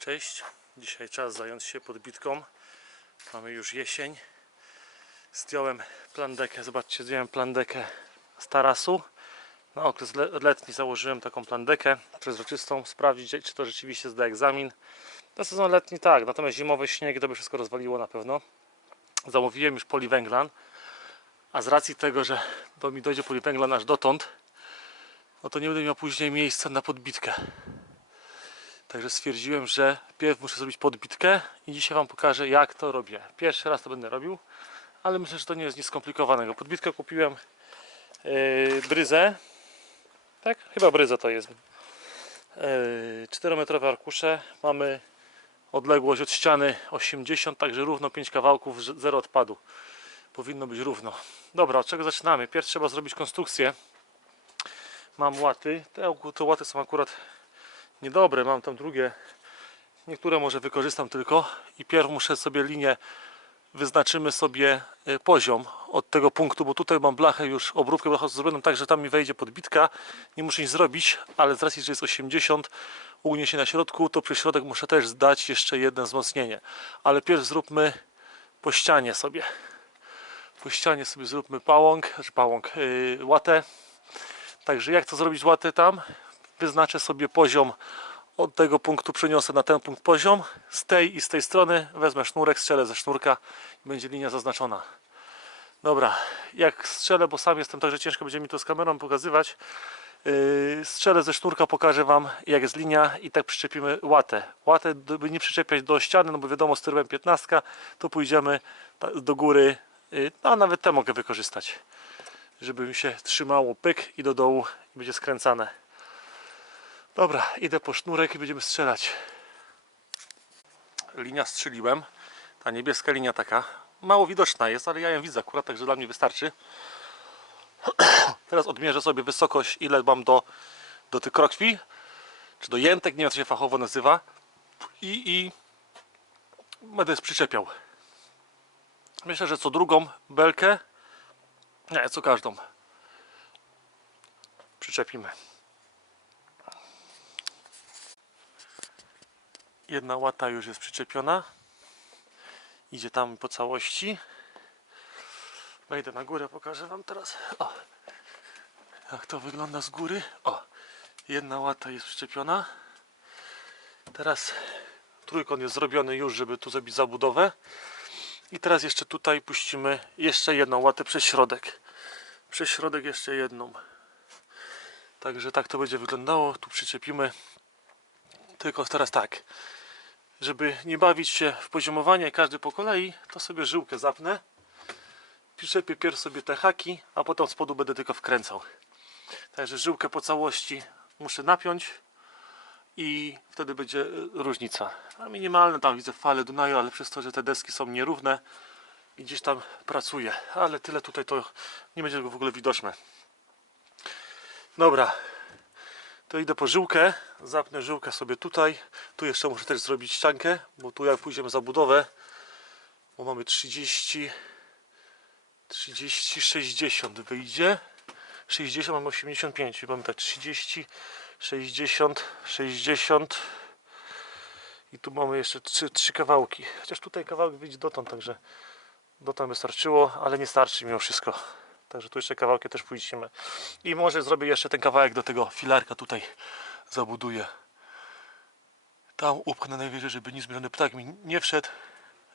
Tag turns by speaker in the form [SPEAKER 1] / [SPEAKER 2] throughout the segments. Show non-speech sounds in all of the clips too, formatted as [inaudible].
[SPEAKER 1] Cześć, dzisiaj czas zająć się podbitką. Mamy już jesień. Zdjąłem plandekę, zobaczcie, zdjąłem plandekę z tarasu. Na okres le- letni założyłem taką plandekę przezroczystą, sprawdzić czy to rzeczywiście zda egzamin. Na sezon letni tak, natomiast zimowy śnieg to by wszystko rozwaliło na pewno. Zamówiłem już poliwęglan, a z racji tego, że to mi dojdzie poliwęglan aż dotąd, no to nie będę miał później miejsca na podbitkę. Także stwierdziłem, że pierw muszę zrobić podbitkę i dzisiaj Wam pokażę jak to robię. Pierwszy raz to będę robił, ale myślę, że to nie jest nic skomplikowanego. Podbitkę kupiłem yy, bryzę. Tak? Chyba bryza to jest. Yy, 4-metrowe arkusze. Mamy odległość od ściany 80, także równo 5 kawałków, że- zero odpadu. Powinno być równo. Dobra, od czego zaczynamy? Pierw trzeba zrobić konstrukcję. Mam łaty. Te, te łaty są akurat niedobre, mam tam drugie. Niektóre może wykorzystam tylko i pierw muszę sobie linię wyznaczymy sobie e, poziom od tego punktu, bo tutaj mam blachę już, obróbkę blachową zrobioną tak, że tam mi wejdzie podbitka. Nie muszę nic zrobić, ale z racji, że jest 80, ugnie się na środku, to przy środek muszę też zdać jeszcze jedno wzmocnienie. Ale pierw zróbmy po ścianie sobie. Po ścianie sobie zróbmy pałąk, znaczy pałąk, yy, łatę. Także jak to zrobić łatę tam? Wyznaczę sobie poziom od tego punktu przeniosę na ten punkt poziom. Z tej i z tej strony wezmę sznurek, strzelę ze sznurka i będzie linia zaznaczona. Dobra, jak strzelę, bo sam jestem także ciężko będzie mi to z kamerą pokazywać. Yy, strzelę ze sznurka, pokażę Wam jak jest linia i tak przyczepimy łatę. Łatę, by nie przyczepiać do ściany, no bo wiadomo z tyłem 15 to pójdziemy do góry yy, no a nawet te mogę wykorzystać żeby mi się trzymało pyk i do dołu będzie skręcane Dobra, idę po sznurek i będziemy strzelać. Linia strzeliłem. Ta niebieska linia taka. Mało widoczna jest, ale ja ją widzę akurat, także dla mnie wystarczy. [clears throat] Teraz odmierzę sobie wysokość, ile mam do, do tych krokwi, czy do jętek, nie wiem to się fachowo nazywa. I, i będę przyczepiał. Myślę, że co drugą belkę, nie, co każdą przyczepimy. Jedna łata już jest przyczepiona. Idzie tam po całości. Wejdę na górę, pokażę Wam teraz. O, jak to wygląda z góry. O, jedna łata jest przyczepiona. Teraz trójkąt jest zrobiony już, żeby tu zrobić zabudowę. I teraz jeszcze tutaj puścimy jeszcze jedną łatę przez środek. Przez środek jeszcze jedną. Także tak to będzie wyglądało. Tu przyczepimy. Tylko teraz tak żeby nie bawić się w poziomowanie każdy po kolei, to sobie żyłkę zapnę. Przyczepię pierw sobie te haki, a potem z spodu będę tylko wkręcał. Także żyłkę po całości muszę napiąć i wtedy będzie y, różnica. A minimalne tam widzę fale Dunaju, ale przez to, że te deski są nierówne i gdzieś tam pracuje. Ale tyle tutaj to nie będzie w ogóle widoczne. Dobra, to idę po żyłkę, zapnę żyłkę sobie tutaj. Tu jeszcze muszę też zrobić ściankę, bo tu jak pójdziemy za budowę, bo mamy 30, 30, 60 wyjdzie. 60 mamy 85, mamy tak 30, 60, 60 i tu mamy jeszcze trzy, trzy kawałki. Chociaż tutaj kawałek wyjdzie dotąd, także dotąd wystarczyło, ale nie starczy mimo wszystko. Także tu jeszcze kawałki też pójdziemy. I może zrobię jeszcze ten kawałek do tego filarka tutaj zabuduję. Tam upchnę najwyżej, żeby żaden ptak mi nie wszedł.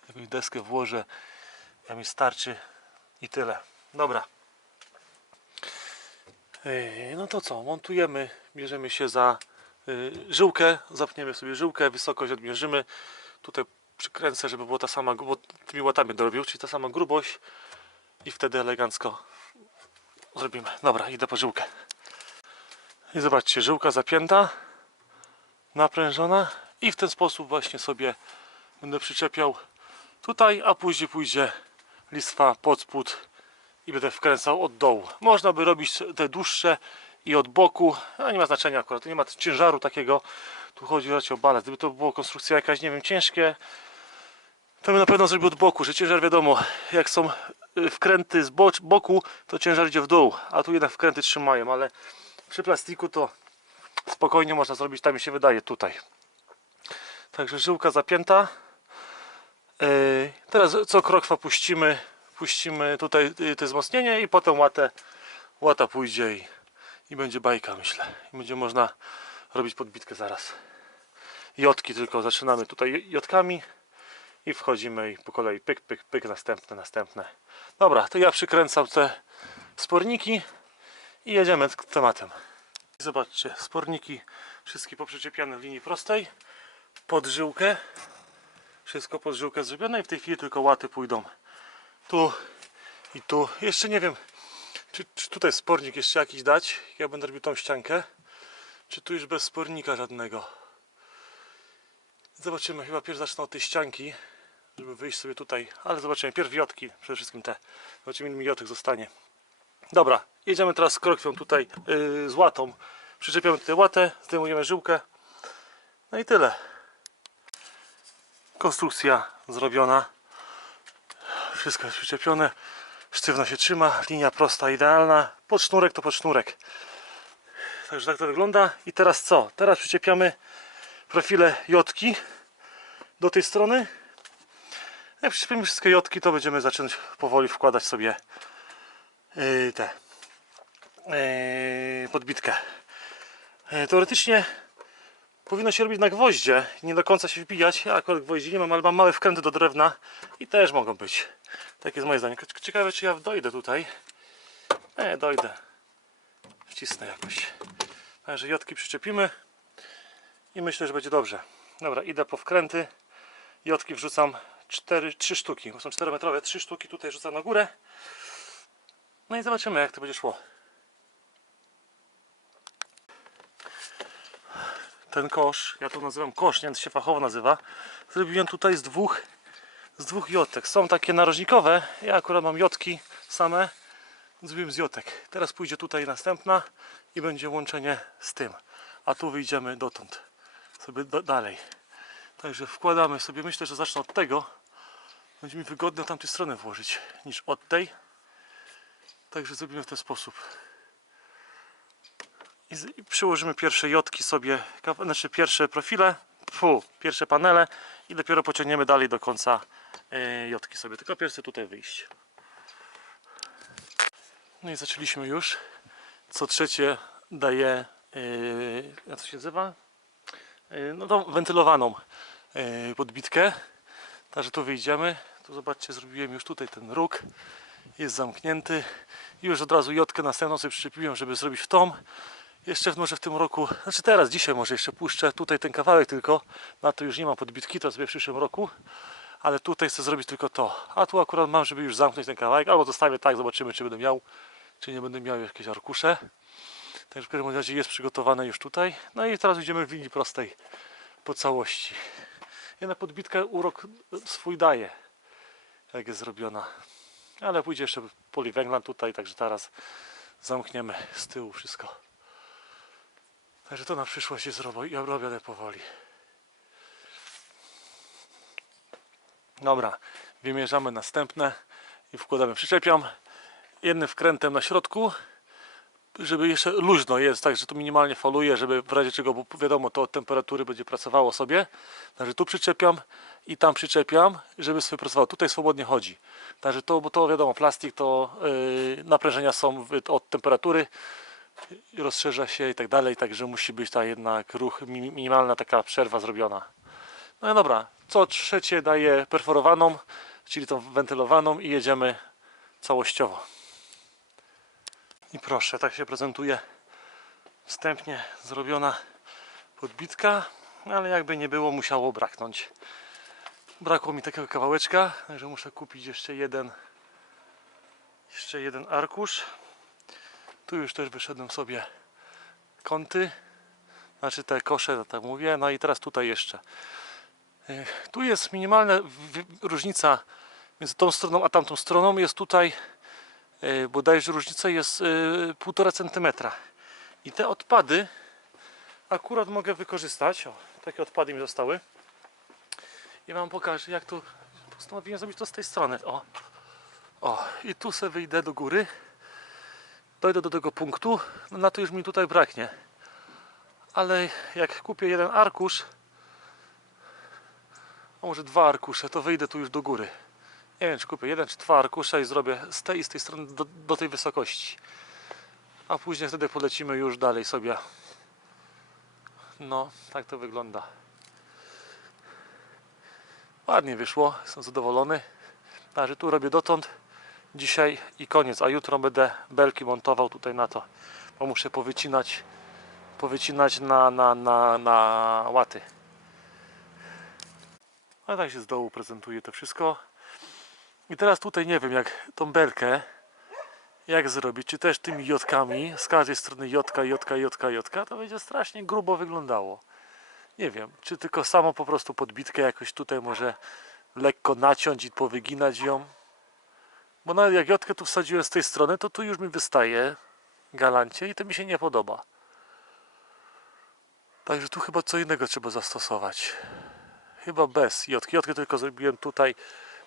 [SPEAKER 1] Jakąś deskę włożę. Ja mi starczy i tyle. Dobra. No to co, montujemy, bierzemy się za y, żyłkę, zapniemy sobie żyłkę, wysokość odmierzymy. Tutaj przykręcę, żeby była ta sama, bo tymi łatami dorobił, czyli ta sama grubość i wtedy elegancko zrobimy. Dobra, idę po żyłkę. I zobaczcie, żyłka zapięta, naprężona i w ten sposób właśnie sobie będę przyczepiał tutaj, a później pójdzie listwa pod spód i będę wkręcał od dołu. Można by robić te dłuższe i od boku, a nie ma znaczenia akurat, nie ma ciężaru takiego, tu chodzi raczej o balast. Gdyby to była konstrukcja jakaś, nie wiem, ciężkie, to bym na pewno zrobił od boku, że ciężar wiadomo, jak są wkręty z boku, to ciężar idzie w dół, a tu jednak wkręty trzymają, ale przy plastiku to spokojnie można zrobić, tak mi się wydaje, tutaj. Także żyłka zapięta. Yy, teraz co krokwa puścimy, puścimy tutaj yy, to wzmocnienie i potem łatę, łata pójdzie i, i będzie bajka myślę. I będzie można robić podbitkę zaraz. Jotki tylko zaczynamy tutaj jotkami i wchodzimy i po kolei pyk, pyk, pyk, następne, następne. Dobra, to ja przykręcam te sporniki i jedziemy z tematem. Zobaczcie, sporniki wszystkie poprzyczepiane w linii prostej, pod żyłkę, wszystko pod żyłkę zrobione i w tej chwili tylko łaty pójdą tu i tu. Jeszcze nie wiem, czy, czy tutaj spornik jeszcze jakiś dać, ja będę robił tą ściankę, czy tu już bez spornika żadnego. Zobaczymy, chyba pierw zacznę od tej ścianki, żeby wyjść sobie tutaj, ale zobaczymy, pierw wiotki, przede wszystkim te, zobaczymy ile mi zostanie. Dobra, jedziemy teraz z krokwią tutaj yy, z łatą. Przyczepiamy tutaj łatę, zdejmujemy żyłkę. No i tyle. Konstrukcja zrobiona. Wszystko jest przyczepione. Sztywno się trzyma, linia prosta, idealna. Pod sznurek to pod sznurek. Także tak to wygląda. I teraz co? Teraz przyczepiamy profile jotki do tej strony. Jak przyczepimy wszystkie jotki, to będziemy zacząć powoli wkładać sobie yy, te yy, podbitkę. Yy, teoretycznie powinno się robić na gwoździe, nie do końca się wbijać. Ja akurat gwoździ nie mam, ale mam małe wkręty do drewna i też mogą być. Tak jest moje zdanie. Ciekawe, czy ja dojdę tutaj. Nie, dojdę. Wcisnę jakoś. Także jotki przyczepimy i myślę, że będzie dobrze. Dobra, idę po wkręty. Jotki wrzucam 4, 3 sztuki, bo są 4 metrowe, 3 sztuki tutaj rzucam na górę. No i zobaczymy jak to będzie szło. Ten kosz, ja to nazywam kosz, nie wiem, się fachowo nazywa. Zrobiłem tutaj z dwóch, z dwóch jotek. Są takie narożnikowe, ja akurat mam jotki same. Zrobiłem z jotek. Teraz pójdzie tutaj następna i będzie łączenie z tym. A tu wyjdziemy dotąd, sobie do, dalej. Także wkładamy sobie, myślę, że zacznę od tego. Będzie mi wygodnie od tamtej strony włożyć niż od tej. Także zrobimy w ten sposób. I, z, i przyłożymy pierwsze jotki sobie, znaczy pierwsze profile, fu, pierwsze panele i dopiero pociągniemy dalej do końca e, jotki sobie. Tylko pierwsze tutaj wyjść. No i zaczęliśmy już. Co trzecie daje, yy, jak to się nazywa? Yy, no tą wentylowaną yy, podbitkę. Także tu wyjdziemy. Tu zobaczcie, zrobiłem już tutaj ten róg. Jest zamknięty. I już od razu jotkę następną sobie przyczepiłem, żeby zrobić w tą. Jeszcze może w tym roku, znaczy teraz, dzisiaj może jeszcze puszczę tutaj ten kawałek tylko. Na to już nie mam podbitki, to sobie w przyszłym roku. Ale tutaj chcę zrobić tylko to. A tu akurat mam, żeby już zamknąć ten kawałek. Albo zostawię tak, zobaczymy czy będę miał, czy nie będę miał jakieś arkusze. Także w każdym razie jest przygotowane już tutaj. No i teraz idziemy w linii prostej po całości. Jedna podbitka urok swój daje, jak jest zrobiona. Ale pójdzie jeszcze poliwęglan tutaj, także teraz zamkniemy z tyłu wszystko. Także to na przyszłość jest robione powoli. Dobra, wymierzamy następne i wkładamy. Przyczepiam jednym wkrętem na środku, żeby jeszcze luźno jest, tak, że tu minimalnie faluje, żeby w razie czego, bo wiadomo, to od temperatury będzie pracowało sobie. Także tu przyczepiam i tam przyczepiam, żeby sobie pracowało. Tutaj swobodnie chodzi. Także to, bo to wiadomo, plastik to yy, naprężenia są od temperatury, rozszerza się i tak dalej, także musi być ta jednak ruch, mi- minimalna taka przerwa zrobiona. No i dobra, co trzecie daje perforowaną, czyli tą wentylowaną i jedziemy całościowo. I proszę, tak się prezentuje wstępnie zrobiona podbitka, ale jakby nie było, musiało braknąć. Brakło mi takiego kawałeczka, także muszę kupić jeszcze jeden jeszcze jeden arkusz. Tu już też wyszedłem sobie kąty, znaczy te kosze, tak mówię, no i teraz tutaj jeszcze. Yy, Tu jest minimalna różnica między tą stroną a tamtą stroną. Jest tutaj bodajże różnica jest yy, 1,5 cm. I te odpady akurat mogę wykorzystać. O, takie odpady mi zostały. I wam pokażę, jak to postanowiłem zrobić to z tej strony. O, o i tu sobie wyjdę do góry. Dojdę do tego punktu. No na to już mi tutaj braknie. Ale jak kupię jeden arkusz, a może dwa arkusze, to wyjdę tu już do góry. Nie wiem, czy kupię jeden czy dwa arkusze i zrobię z tej i z tej strony do, do tej wysokości. A później wtedy polecimy już dalej sobie. No, tak to wygląda. Ładnie wyszło, jestem zadowolony. Także tu robię dotąd dzisiaj i koniec, a jutro będę belki montował tutaj na to, bo muszę powycinać, powycinać na, na, na, na łaty. A tak się z dołu prezentuje to wszystko. I teraz tutaj nie wiem jak tą belkę jak zrobić, czy też tymi jotkami, z każdej strony jotka, jotka, jotka, jotka, to będzie strasznie grubo wyglądało. Nie wiem, czy tylko samo po prostu podbitkę jakoś tutaj może lekko naciąć i powyginać ją. Bo nawet jak jotkę tu wsadziłem z tej strony, to tu już mi wystaje galancie i to mi się nie podoba. Także tu chyba co innego trzeba zastosować. Chyba bez jotki. Jotkę tylko zrobiłem tutaj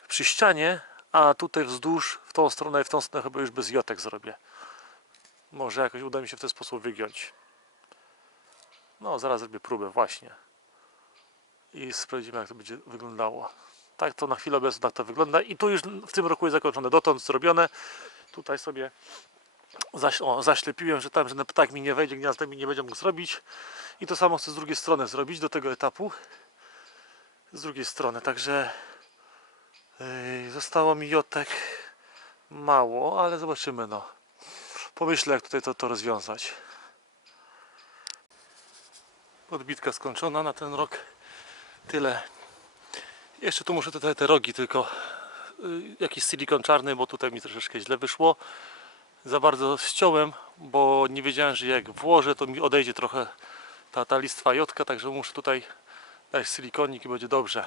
[SPEAKER 1] przy ścianie, a tutaj wzdłuż, w tą stronę i w tą stronę chyba już bez jotek zrobię. Może jakoś uda mi się w ten sposób wygiąć. No, zaraz zrobię próbę, właśnie. I sprawdzimy, jak to będzie wyglądało. Tak to na chwilę obecną tak to wygląda. I tu już w tym roku jest zakończone. Dotąd zrobione. Tutaj sobie zaś, o, zaślepiłem, że tam, że ptak mi nie wejdzie, gniazda mi nie będzie mógł zrobić. I to samo chcę z drugiej strony zrobić, do tego etapu. Z drugiej strony, także zostało mi jotek mało, ale zobaczymy no. Pomyślę jak tutaj to, to rozwiązać. Podbitka skończona na ten rok. Tyle. Jeszcze tu muszę tutaj te rogi tylko y, jakiś silikon czarny, bo tutaj mi troszeczkę źle wyszło. Za bardzo ściąłem, bo nie wiedziałem, że jak włożę, to mi odejdzie trochę ta, ta listwa jotka, także muszę tutaj dać silikonik i będzie dobrze.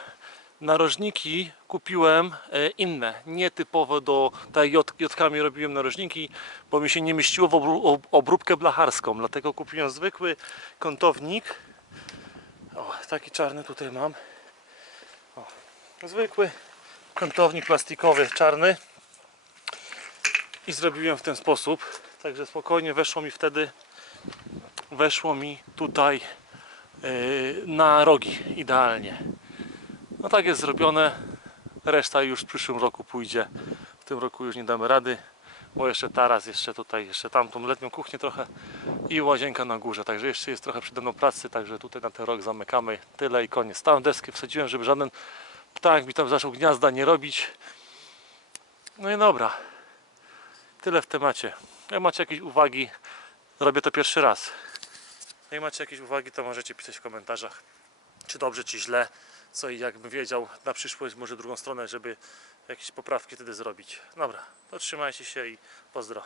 [SPEAKER 1] Narożniki kupiłem e, inne, nietypowo do tak jak jot, jotkami robiłem narożniki, bo mi się nie mieściło w obró- ob- obróbkę blacharską, dlatego kupiłem zwykły kątownik. O, taki czarny tutaj mam. O, zwykły kątownik plastikowy, czarny. I zrobiłem w ten sposób. Także spokojnie weszło mi wtedy, weszło mi tutaj yy, na rogi idealnie. No tak jest zrobione. Reszta już w przyszłym roku pójdzie. W tym roku już nie damy rady, bo jeszcze taras, jeszcze tutaj, jeszcze tamtą letnią kuchnię trochę i łazienka na górze. Także jeszcze jest trochę przede mną pracy, także tutaj na ten rok zamykamy. Tyle i koniec. Tam deskę wsadziłem, żeby żaden ptak mi tam zaczął gniazda nie robić. No i dobra. Tyle w temacie. Jak macie jakieś uwagi, robię to pierwszy raz. Jak macie jakieś uwagi, to możecie pisać w komentarzach. Czy dobrze, czy źle. Co i jakbym wiedział na przyszłość, może drugą stronę, żeby jakieś poprawki wtedy zrobić. Dobra, to trzymajcie się i pozdro.